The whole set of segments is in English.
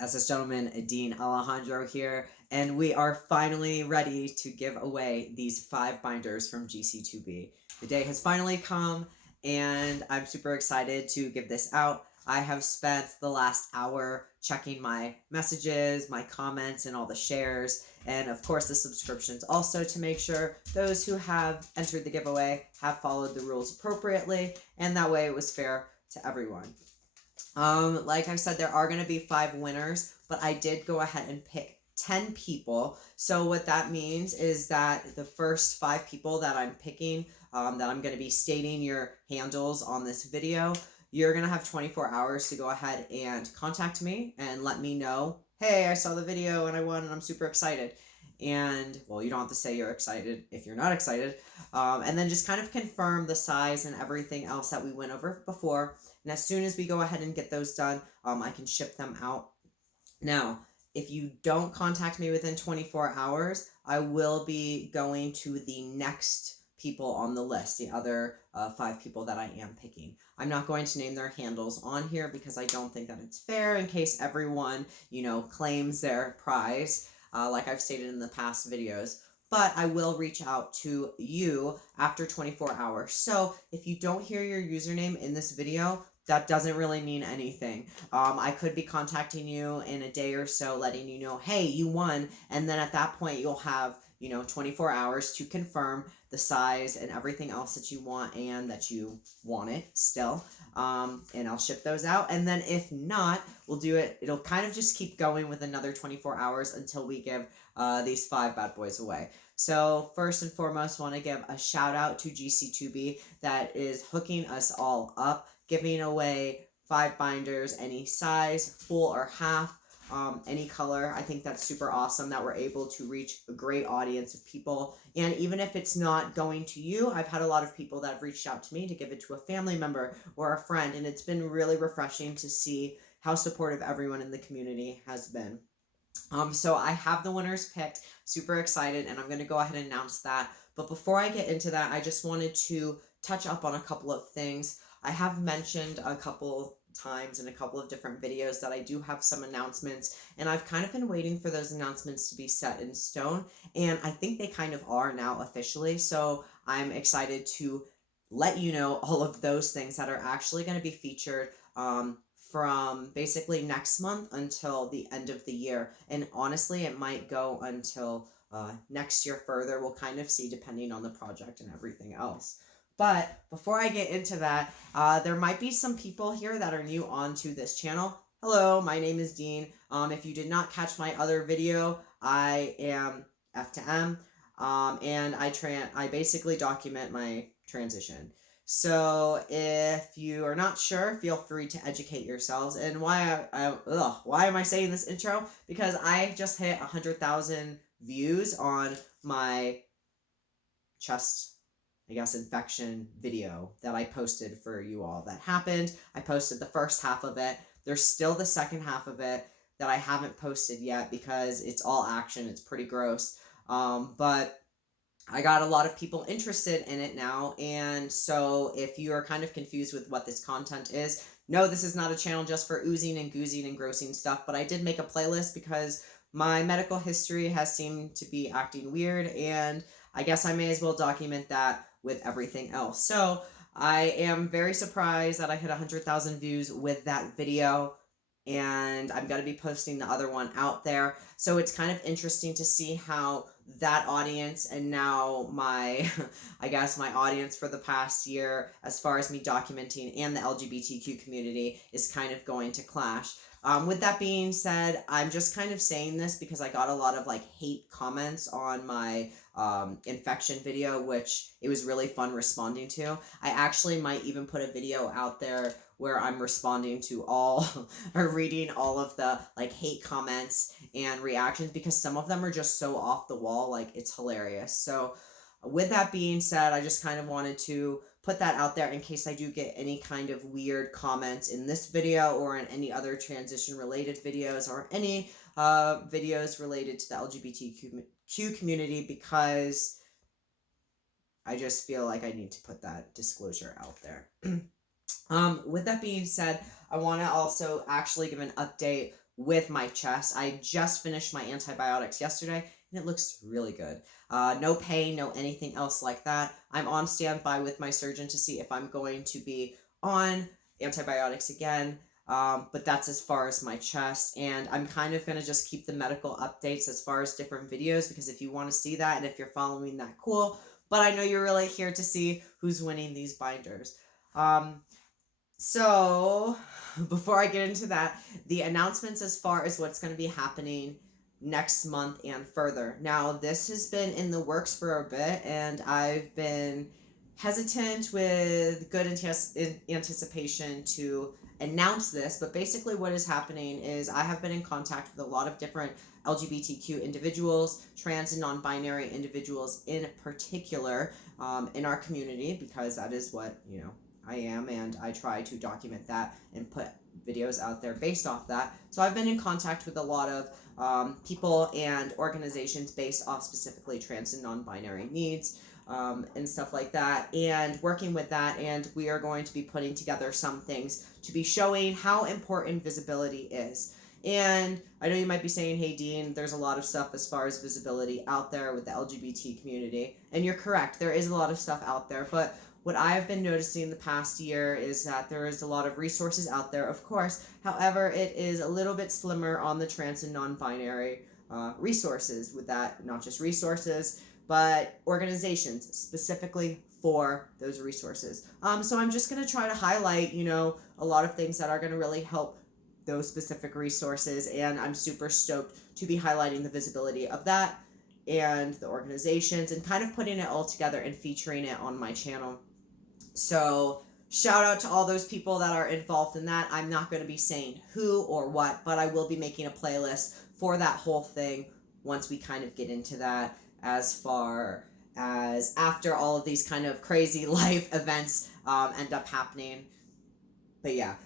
As this gentleman, Dean Alejandro here, and we are finally ready to give away these 5 binders from GC2B. The day has finally come, and I'm super excited to give this out. I have spent the last hour checking my messages, my comments, and all the shares, and of course the subscriptions also to make sure those who have entered the giveaway have followed the rules appropriately, and that way it was fair to everyone. Like I said, there are going to be 5 winners, but I did go ahead and pick 10 people. So what that means is that the first 5 people that I'm picking, that I'm going to be stating your handles on this video, you're going to have 24 hours to go ahead and contact me and let me know, hey, I saw the video and I won and I'm super excited. And well, you don't have to say you're excited if you're not excited. And then just kind of confirm the size and everything else that we went over before. And as soon as we go ahead and get those done, I can ship them out. Now, if you don't contact me within 24 hours, I will be going to the next people on the list, the other 5 people that I am picking. I'm not going to name their handles on here because I don't think that it's fair in case everyone, claims their prize, like I've stated in the past videos. But I will reach out to you after 24 hours. So if you don't hear your username in this video, that doesn't really mean anything. I could be contacting you in a day or so, letting you know, hey, you won. And then at that point, you'll have, 24 hours to confirm the size and everything else that you want and that you want it still. And I'll ship those out. And then if not, we'll do it. It'll kind of just keep going with another 24 hours until we give these 5 bad boys away. So first and foremost, want to give a shout out to GC2B that is hooking us all up, giving away 5 binders, any size, full or half, any color. I think that's super awesome that we're able to reach a great audience of people. And even if it's not going to you, I've had a lot of people that have reached out to me to give it to a family member or a friend. And it's been really refreshing to see how supportive everyone in the community has been. So I have the winners picked, super excited, and I'm going to go ahead and announce that. But before I get into that, I just wanted to touch up on a couple of things. I have mentioned a couple times in a couple of different videos that I do have some announcements, and I've kind of been waiting for those announcements to be set in stone, and I think they kind of are now officially. So I'm excited to let you know all of those things that are actually going to be featured from basically next month until the end of the year. And honestly, it might go until next year further. We'll kind of see depending on the project and everything else. But before I get into that, there might be some people here that are new onto this channel. Hello, my name is Dean. If you did not catch my other video, I am F to M, and I basically document my transition. So if you are not sure, feel free to educate yourselves. And why am I saying this intro? Because I just hit 100,000 views on my chest, infection video that I posted for you all. That happened. I posted the first half of it. There's still the second half of it that I haven't posted yet because it's all action. It's pretty gross. But I got a lot of people interested in it now, and so if you are kind of confused with what this content is, no, this is not a channel just for oozing and goozing and grossing stuff, but I did make a playlist because my medical history has seemed to be acting weird, and I guess I may as well document that with everything else. So I am very surprised that I hit 100,000 views with that video, and I'm going to be posting the other one out there. So it's kind of interesting to see how that audience and now my my audience for the past year, as far as me documenting and the LGBTQ community, is kind of going to clash. With that being said, I'm just kind of saying this because I got a lot of hate comments on my infection video, which it was really fun responding to. I actually might even put a video out there where I'm responding to all or reading all of the hate comments and reactions, because some of them are just so off the wall, it's hilarious. So with that being said, I just kind of wanted to put that out there in case I do get any kind of weird comments in this video or in any other transition related videos or any videos related to the LGBTQ community, because I just feel like I need to put that disclosure out there. With that being said, I want to also actually give an update with my chest. I just finished my antibiotics yesterday, and it looks really good. No pain, no anything else like that. I'm on standby with my surgeon to see if I'm going to be on antibiotics again. But that's as far as my chest, and I'm kind of going to just keep the medical updates as far as different videos, because if you want to see that and if you're following that, cool. But I know you're really here to see who's winning these binders. So before I get into that, the announcements as far as what's going to be happening next month and further. Now, this has been in the works for a bit, and I've been hesitant with good anticipation to announce this, but basically what is happening is I have been in contact with a lot of different LGBTQ individuals, trans and non-binary individuals in particular, in our community, because that is what, I am, and I try to document that and put videos out there based off that. So I've been in contact with a lot of people and organizations based off specifically trans and non-binary needs, and stuff like that, and working with that, and we are going to be putting together some things to be showing how important visibility is. And I know you might be saying, hey Dean, there's a lot of stuff as far as visibility out there with the LGBT community, and you're correct, there is a lot of stuff out there, but what I've been noticing the past year is that there is a lot of resources out there, of course. However, it is a little bit slimmer on the trans and non-binary resources. With that, not just resources, but organizations specifically for those resources. So I'm just going to try to highlight, a lot of things that are going to really help those specific resources, and I'm super stoked to be highlighting the visibility of that and the organizations and kind of putting it all together and featuring it on my channel. So shout out to all those people that are involved in that. I'm not going to be saying who or what, but I will be making a playlist for that whole thing once we kind of get into that, as far as after all of these kind of crazy life events end up happening. But yeah,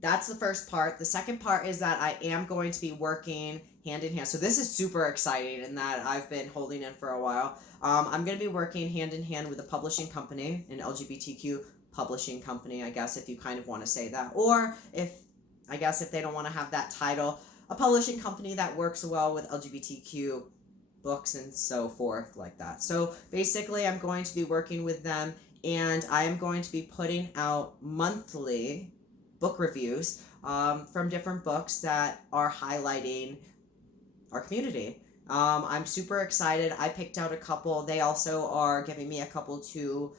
that's the first part. The second part is that I am going to be working hand in hand. So this is super exciting, and that I've been holding in for a while. I'm going to be working hand in hand with a publishing company, an LGBTQ publishing company, I guess, if you kind of want to say that. Or if they don't want to have that title, a publishing company that works well with LGBTQ books and so forth like that. So basically, I'm going to be working with them, and I am going to be putting out monthly book reviews from different books that are highlighting our community. I'm super excited. I picked out a couple. They also are giving me a couple to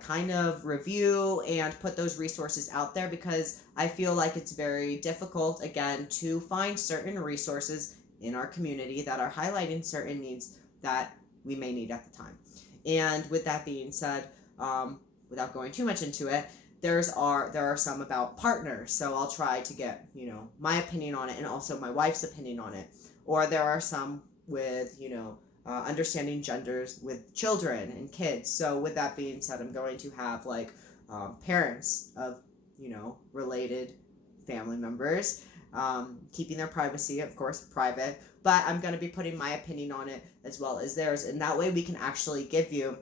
kind of review and put those resources out there, because I feel like it's very difficult, again, to find certain resources in our community that are highlighting certain needs that we may need at the time. And with that being said, without going too much into it, there are some about partners, so I'll try to get my opinion on it and also my wife's opinion on it. Or there are some with understanding genders with children and kids. So with that being said, I'm going to have parents of related family members, keeping their privacy, of course, private, but I'm going to be putting my opinion on it as well as theirs, and that way we can actually give you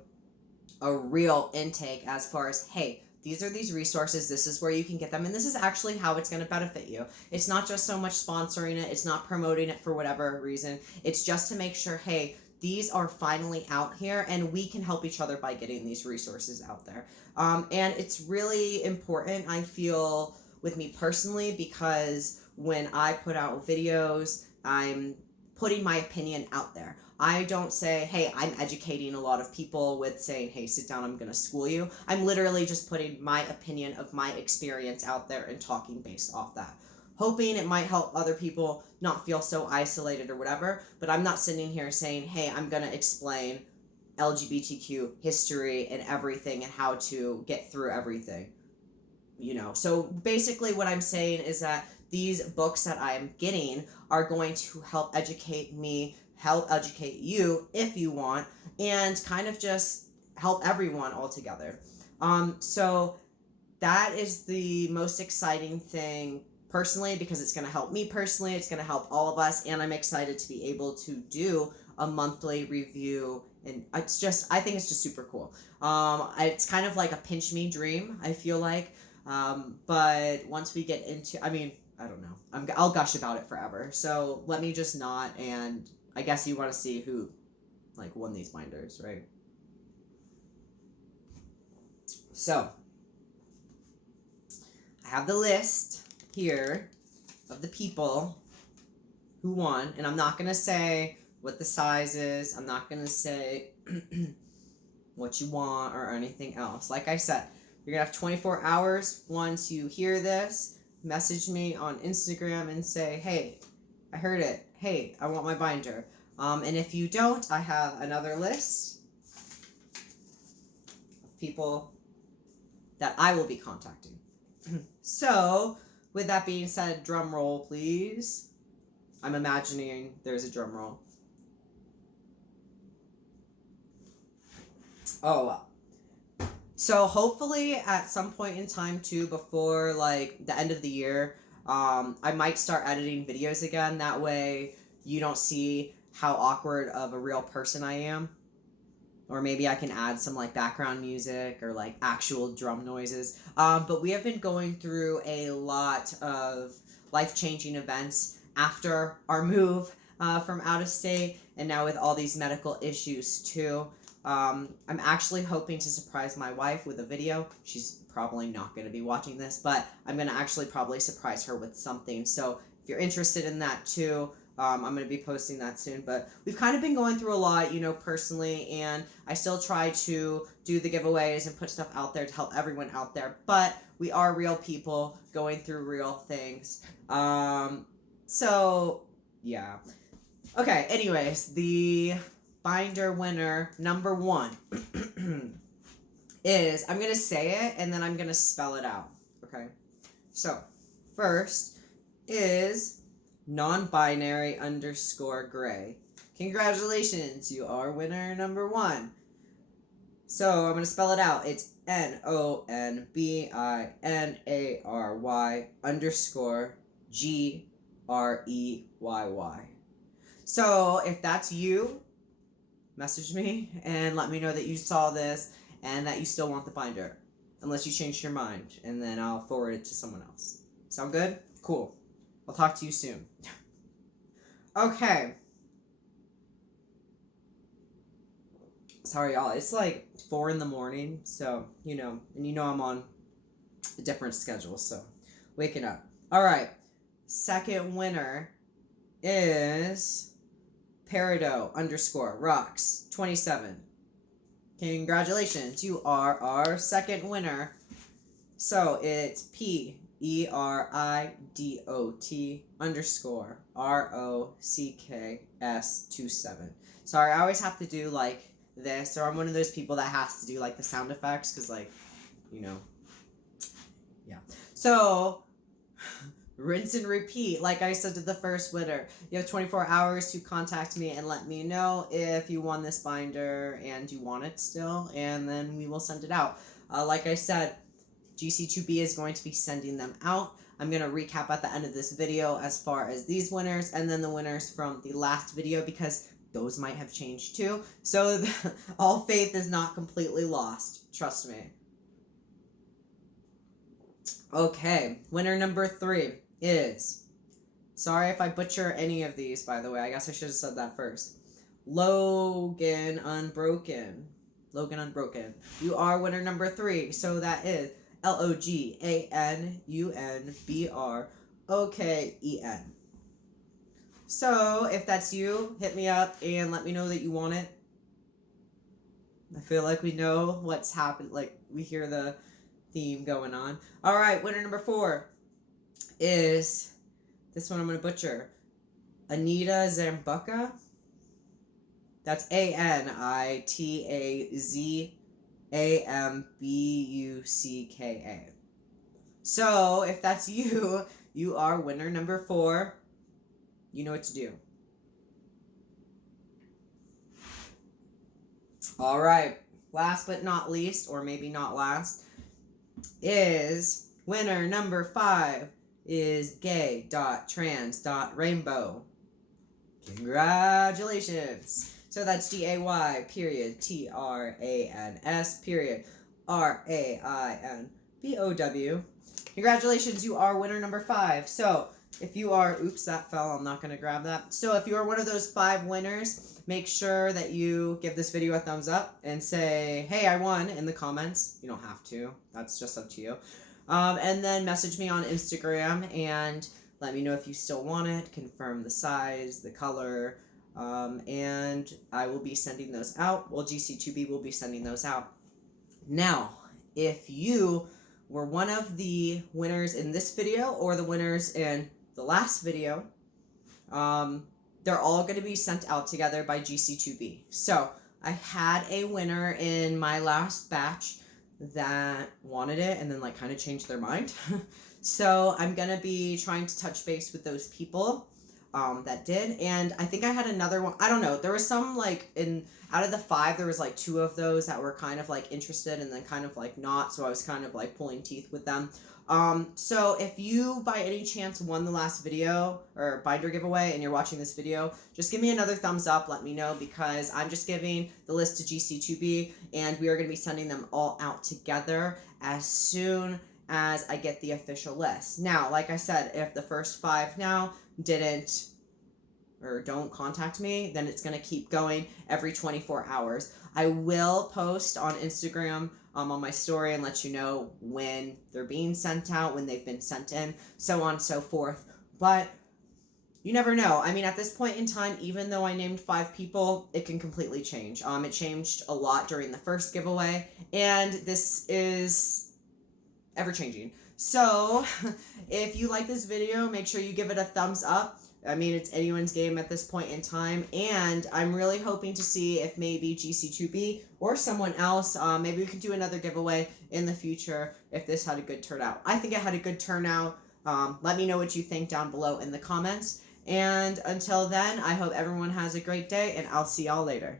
a real intake as far as, hey, these are these resources, this is where you can get them, and this is actually how it's going to benefit you. It's not just so much sponsoring it, it's not promoting it for whatever reason, it's just to make sure, hey, these are finally out here, and we can help each other by getting these resources out there. And it's really important, I feel, with me personally, because when I put out videos, I'm putting my opinion out there. I don't say, hey, I'm educating a lot of people with saying, hey, sit down, I'm going to school you. I'm literally just putting my opinion of my experience out there and talking based off that, hoping it might help other people not feel so isolated or whatever. But I'm not sitting here saying, hey, I'm going to explain LGBTQ history and everything and how to get through everything. So basically what I'm saying is that these books that I'm getting are going to help educate me, help educate you if you want, and kind of just help everyone all together. So that is the most exciting thing personally, because it's going to help me personally, it's going to help all of us, and I'm excited to be able to do a monthly review, and I think it's just super cool. It's kind of like a pinch me dream, I feel like, but once we get into, I don't know. I'll gush about it forever. So let me just not, and I guess you want to see who, like, won these binders, right? So, I have the list here of the people who won, and I'm not going to say what the size is. I'm not going to say what you want or anything else. Like I said, you're going to have 24 hours once you hear this. Message me on Instagram and say, hey, I heard it. Hey, I want my binder. And if you don't, I have another list of people that I will be contacting. So, with that being said, drum roll, please. I'm imagining there's a drum roll. Oh, so hopefully at some point in time too, before like the end of the year, I might start editing videos again. That way you don't see how awkward of a real person I am. Or maybe I can add some like background music or like actual drum noises. But we have been going through a lot of life-changing events after our move from out of state, and now with all these medical issues too. I'm actually hoping to surprise my wife with a video. She's probably not going to be watching this, but I'm going to actually probably surprise her with something. So if you're interested in that too, I'm going to be posting that soon. But we've kind of been going through a lot, you know, personally, and I still try to do the giveaways and put stuff out there to help everyone out there. But we are real people going through real things. So, yeah. Okay, anyways, the binder winner number 1 is, I'm going to say it and then I'm going to spell it out. Okay? So, first is non-binary _gray. Congratulations, you are winner number 1. So I'm going to spell it out. It's NONBINARY _GREYY. So if that's you, message me and let me know that you saw this and that you still want the binder. Unless you changed your mind, and then I'll forward it to someone else. Sound good? Cool. I'll talk to you soon. Okay. Sorry, y'all. It's like 4 in the morning, so, you know, and you know I'm on a different schedule, so waking up. All right. Second winner is Peridot _rocks 27. Congratulations. You are our second winner. So it's PERIDOT _ROCKS27. Sorry, I always have to do like this, or I'm one of those people that has to do like the sound effects, because like, you know, yeah. So, rinse and repeat. Like I said to the first winner, you have 24 hours to contact me and let me know if you won this binder and you want it still, and then we will send it out. Like I said, Gc2B is going to be sending them out. I'm going to recap at the end of this video as far as these winners and then the winners from the last video, because those might have changed too. So all faith is not completely lost. Trust me. Okay, winner number 3 is, sorry if I butcher any of these, by the way. I guess I should have said that first. Logan Unbroken. Logan Unbroken. You are winner number 3. So that is LOGANUNBROKEN. So if that's you, hit me up and let me know that you want it. I feel like we know what's happened. Like, we hear the theme going on. All right, winner number 4 is, this one I'm going to butcher, Anita Zambucka. That's ANITAZAMBUCKA. So if that's you, you are winner number 4. You know what to do. All right, last but not least, or maybe not last, is winner number 5 is gay.trans.rainbow. Congratulations. So that's GAY period TRANS period RAINBOW. Congratulations, you are winner number 5. So if you are, oops, that fell, I'm not going to grab that. So if you are one of those 5 winners, make sure that you give this video a thumbs up and say, hey, I won in the comments. You don't have to. That's just up to you. And then message me on Instagram and let me know if you still want it, confirm the size, the color, and I will be sending those out. Well, Gc2B will be sending those out. Now, if you were one of the winners in this video or the winners in the last video, they're all going to be sent out together by Gc2B. So I had a winner in my last batch that wanted it and then like kind of changed their mind. So I'm going to be trying to touch base with those people that did. And I think I had another one. I don't know. There was some like out of the 5, there was like 2 of those that were kind of like interested and then kind of like not. So I was kind of like pulling teeth with them. So if you by any chance won the last video or binder giveaway and you're watching this video, just give me another thumbs up, let me know, because I'm just giving the list to Gc2B and we are going to be sending them all out together as soon as I get the official list. Now, like I said, if the first 5 now didn't or don't contact me, then it's going to keep going every 24 hours. I will post on Instagram on my story and let you know when they're being sent out, when they've been sent in, so on and so forth. But you never know. I mean, at this point in time, even though I named 5 people, it can completely change. It changed a lot during the first giveaway, and this is ever-changing. So if you like this video, make sure you give it a thumbs up. I mean, it's anyone's game at this point in time, and I'm really hoping to see if maybe Gc2B or someone else, maybe we can do another giveaway in the future if this had a good turnout. I think it had a good turnout. Let me know what you think down below in the comments, and until then, I hope everyone has a great day, and I'll see y'all later.